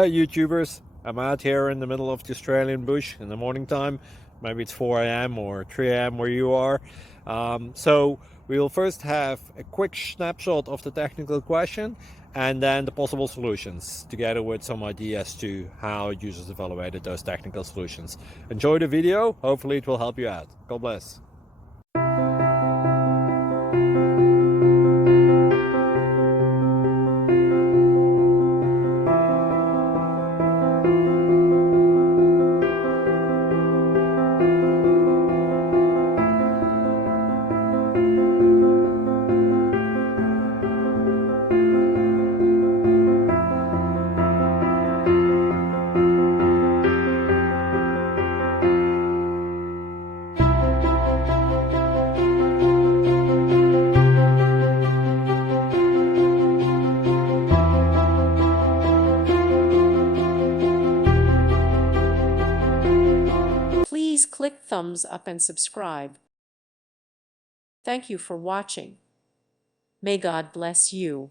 Hey YouTubers, I'm out here in the middle of the Australian bush in the morning time. Maybe it's 4 a.m. or 3 a.m. where you are. So we'll first have a quick snapshot of the technical question and then the possible solutions, together with some ideas to how users evaluated those technical solutions. Enjoy the video, hopefully it will help you out. God bless. Please click thumbs up and subscribe. Thank you for watching. May God bless you.